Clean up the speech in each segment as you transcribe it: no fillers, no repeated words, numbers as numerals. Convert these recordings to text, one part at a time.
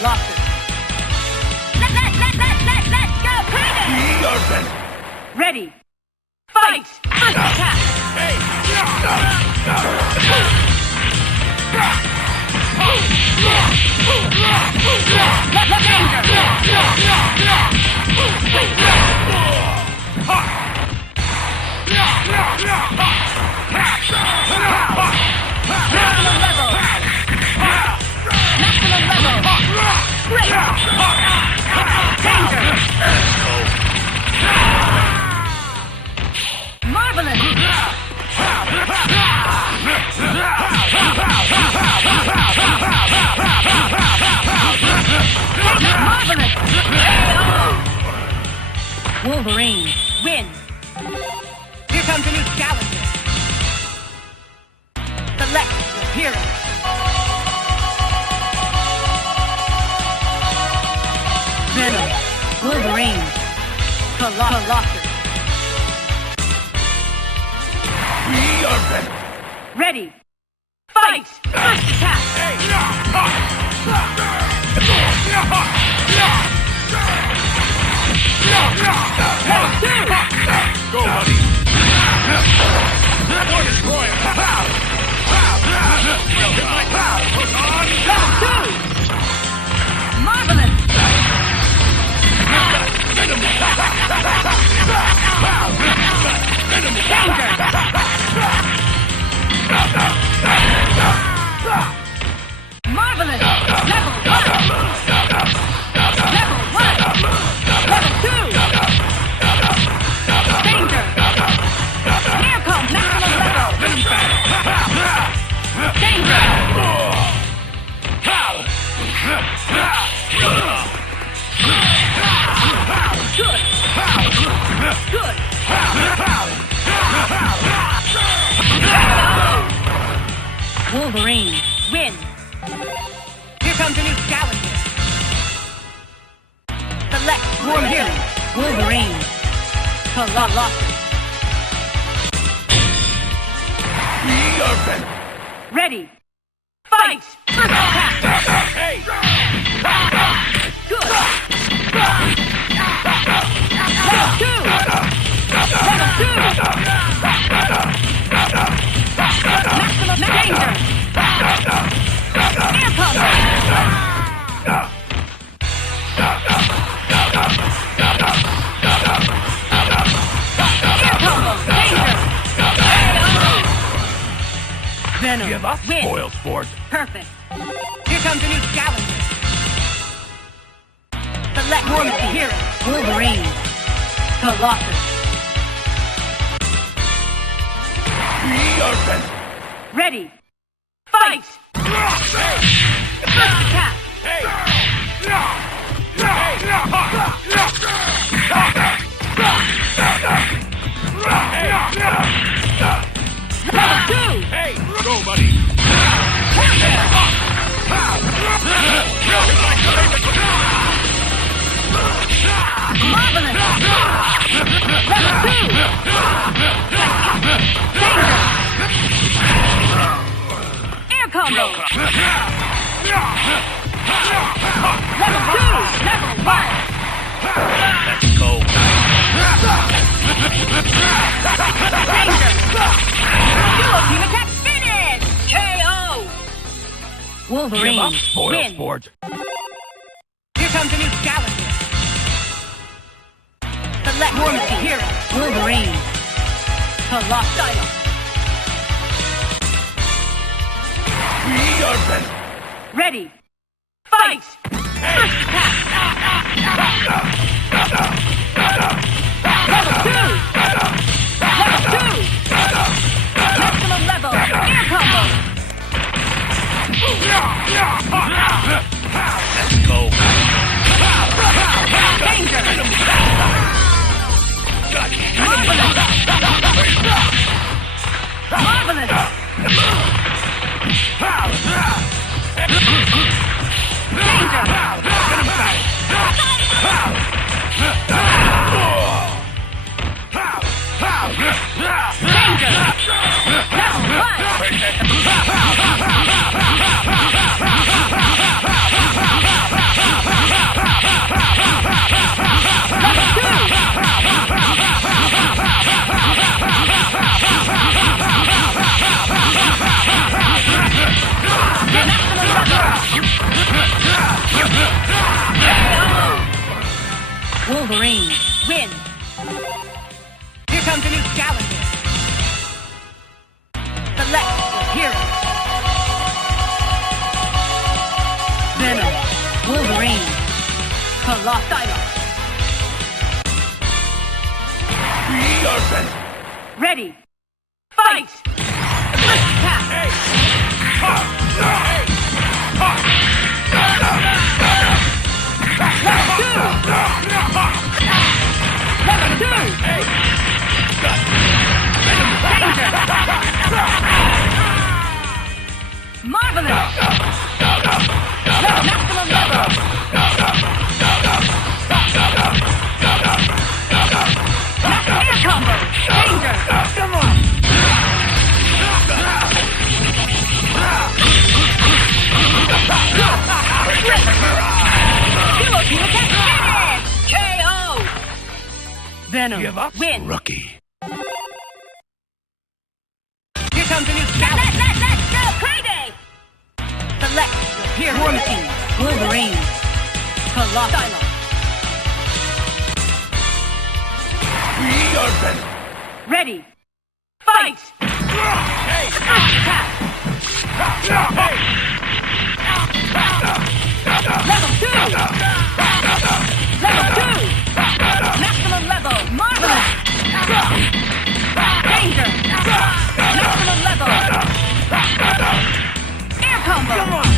Colossus. Let's go crazy! Ready. Fight! First attack! Maximum level! Great! Danger! Marvelous! Marvelous! Wolverine wins. Here comes a new challenger. Select your hero. Venom, Wolverine, Colossus. We are Venom. Ready. Fight! First attack! Go, buddy. Or destroy him. Marvelous! Danger! Marvelous! Level 1! Level 1! Level 2! Danger! Here comes maximum level! Danger! Good! Good! Wolverine wins. Here comes a new challenger. Select your hero. Wolverine. Colossus. We are Venom. Ready. Fight! First attack! Hey! Good! Level 2! Level 2! Maximum danger! Air combo! Air combo! Danger! Venom Give up, wins. spoiled sport. Perfect. Here comes a new challenger. Select one of the heroes. Wolverine. Colossus. We are Venom. Ready. Fight! First attack! Hey! Level 2! Hey! Go, buddy! Marvelous! Level 2! Danger! Air combo! Level 2! Level 1! Let's go! Danger! Dual team attack finish! KO! Wolverine Give up, spoiled wins. sport. Here comes a new challenger. Select one of the heroes. Wolverine. Colossus. We are Venom. Ready. Fight! First attack! Level 2! Level 2! Maximum level! Air combo! Let's go! Danger! Marvelous! Danger! Danger! Level 1! Wolverine. Colossal. Ready. Fight! Attack! Level 2! Danger! Marvelous! Maximum level! Air combo! Danger! Come on! KO! Venom, win! Rookie. Here comes a new challenge! Let's go crazy! Select your hero team. Wolverine. Colossal. Ready. Fight! Attack! Level 2! Level 2! Maximum level! Marvelous! Danger! Maximum level! Air combo! Come on!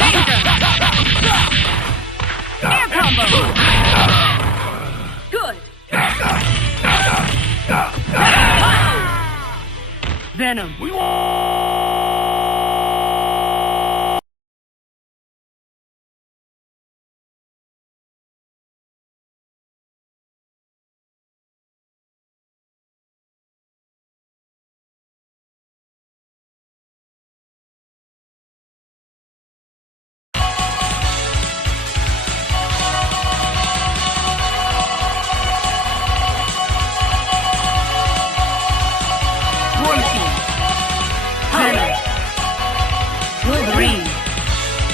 Danger! Air combo! Good! Venom! We Wolverine.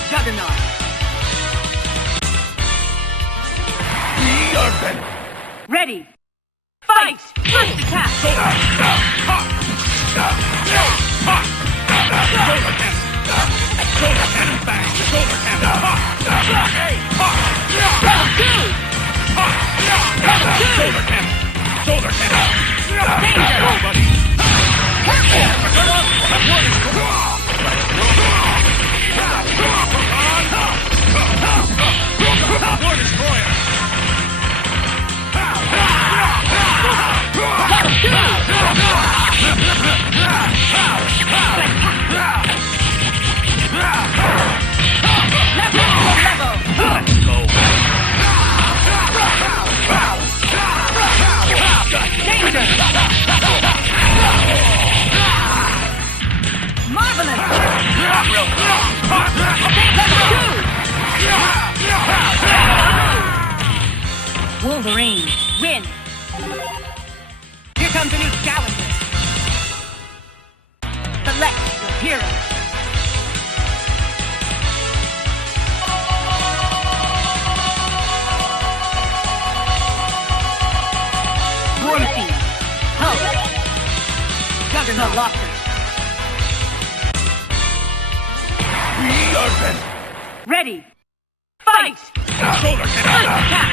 Juggernaut. Ready. Fight. First attack. Wolverine, win! Here comes a new challenger. Select your hero. Warming, Hulk, Juggernaut Locker. Ready, fight! Shoulder cannon! Attack!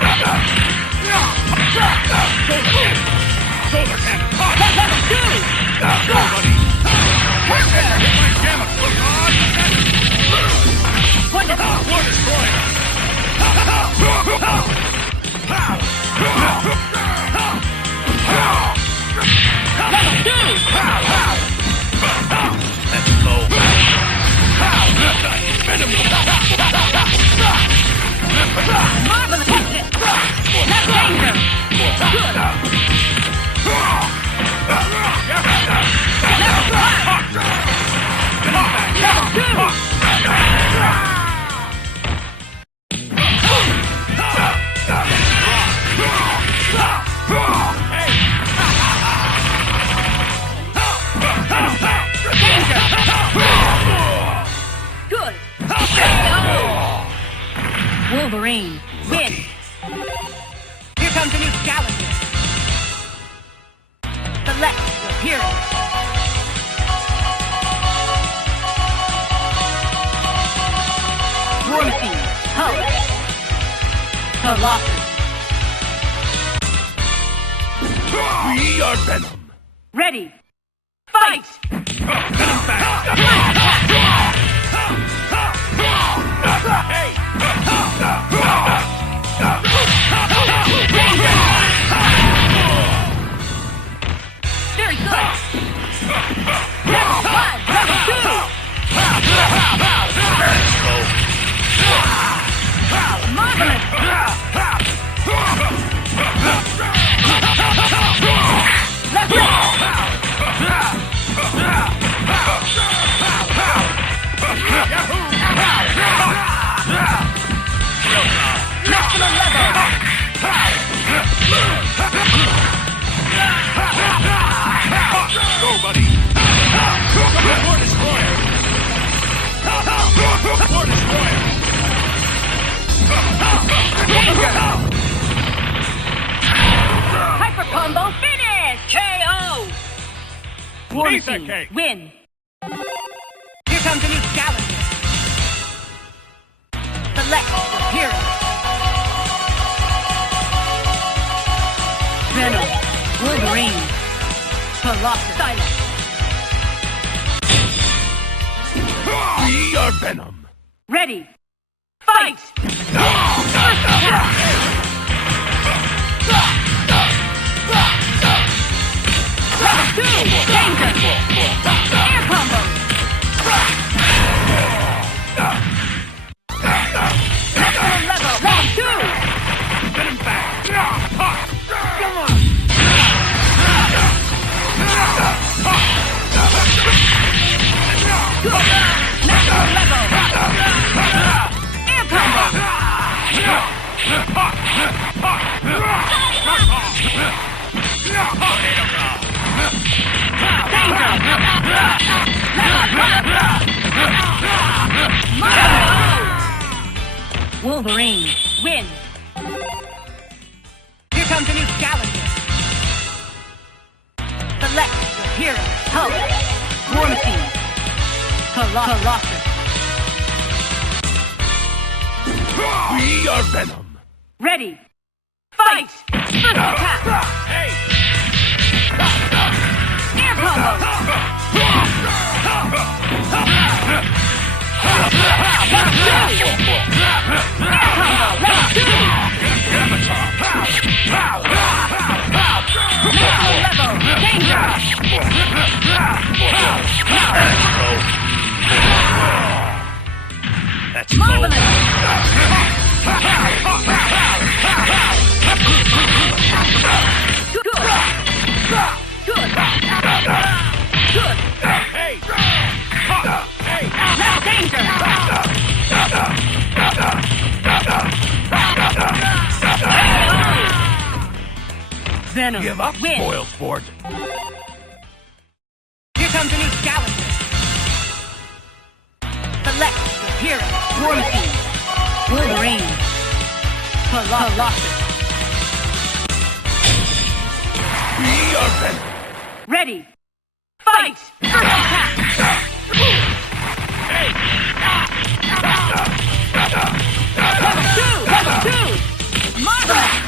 Shoulder cannon! Level 2! Go, buddy! Hit my gamma! Wonderful! War Destroyer! Level 2! Let's go! Marvelous exit! Left danger! Good! Level 2! Good! Wolverine, win! Here comes a new challenger. Select your hero. War Machine. Hulk. Colossus. We are Venom. Ready. Fight! Venom back. Hey! Very good. Level 1, level 2. Marvelous. Let's go. Maximum level. Go, buddy. More destroyer. More destroyer. Hyper combo finish. KO. War Machine. Win. Here comes a new challenger. Select your hero. Venom. Wolverine. Colossus. Silence. We are Venom. Ready. Fight! First attack! Level 2! Danger! Air combo! Maximum level! Level 2! Get him back. Come on. Maximum level! Air combo! Wolverine, win! Here comes a new challenger. Select your hero. Hulk, War Machine, Colossus. We are Venom. Ready. Fight! First attack! Hey! Air combo! Level 2! Air combo! Level 2! Maximum level! Danger! That's Marvelous! Good! Good! Good! Hey! Hey! Now danger! Venom, Give up, win! spoiled sport. Here comes a new challenger. Select your hero. War Machine, Wolverine, Colossus. We are Venom. Ready. Fight! First attack! Hey! Level 2! Level 2! Marvelous!